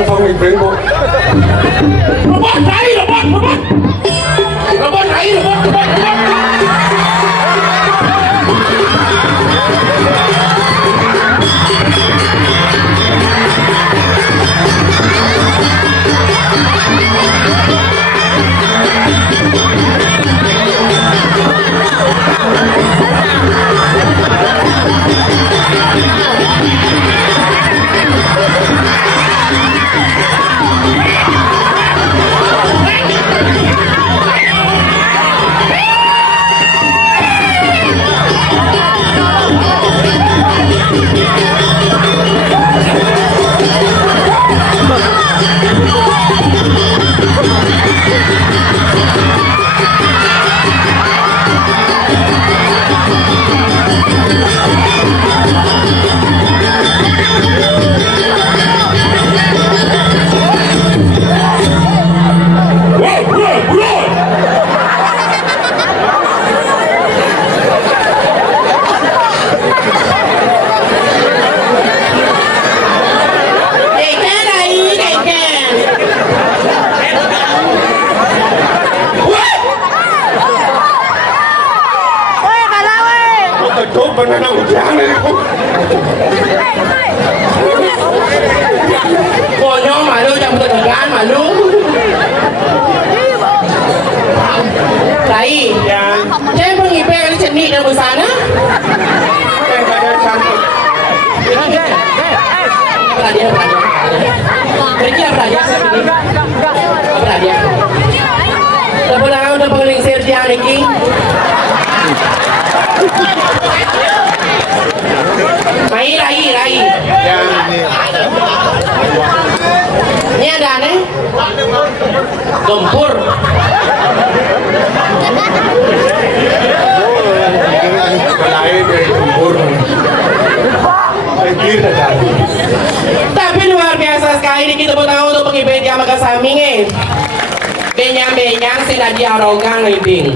Bang không bị biến bộ. Robot đấy, robot. Robot đấy, robot. Chốt bên này nó sáng này không. Ngồi nhóm mà luôn trong tình gái mà luôn. Đấy. Thế có nghĩ bé cái chân nị đâu buổi sáng á? Udah pengeling Sergia Niki. Rai. Ini ada aneh. Gempur. Lain dari gempur. Tapi luar biasa sekali ini kita tahu untuk pengibet yang Makassami. Benyang-benyang sila di arogang liding.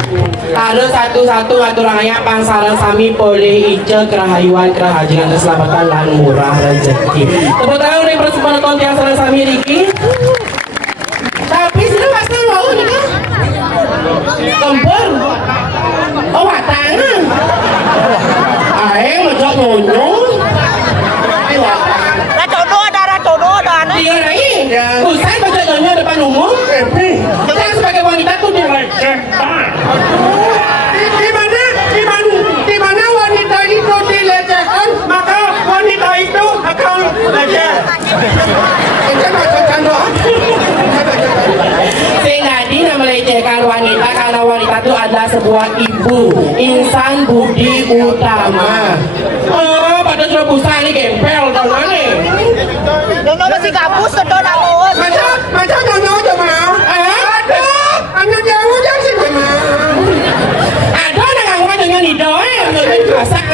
Harus satu-satu aturannya pangsaran sami boleh ice kerahayuan kerahajingan keselamatan lan murah rezeki. Tepuk tangan nih persembahan konten saran sami Riki. Tapi sudah pasti mau nih kan? Kempur. Oh watangan. Aeng ngejok ngonyong. Racono ada nih. Iya nih. Usai baca nyonya depan umum. Kita sebagai wanita tuh dilecehkan. Di mana wanita itu dilecehkan, maka wanita itu akan leceh. Kita maksudkan doa. Sengaja melecehkan wanita karena wanita itu adalah sebuah ibu, insan budi utama. Oh, pada sudah busa ini gempel dong nih. Nyono masih kampus sedon angos. Macam nyono aja mah. Aduh, anak jauh jauh sih mah. Aduh, anak angkat dengan idoy, nyono masak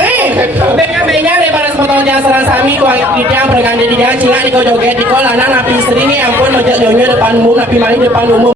Benya daripada sepotong jasaran sami kuang kita berganti dia cina di joget di kolana napi istri ini ampun mojok nyonya depan umum napi mali depan umum.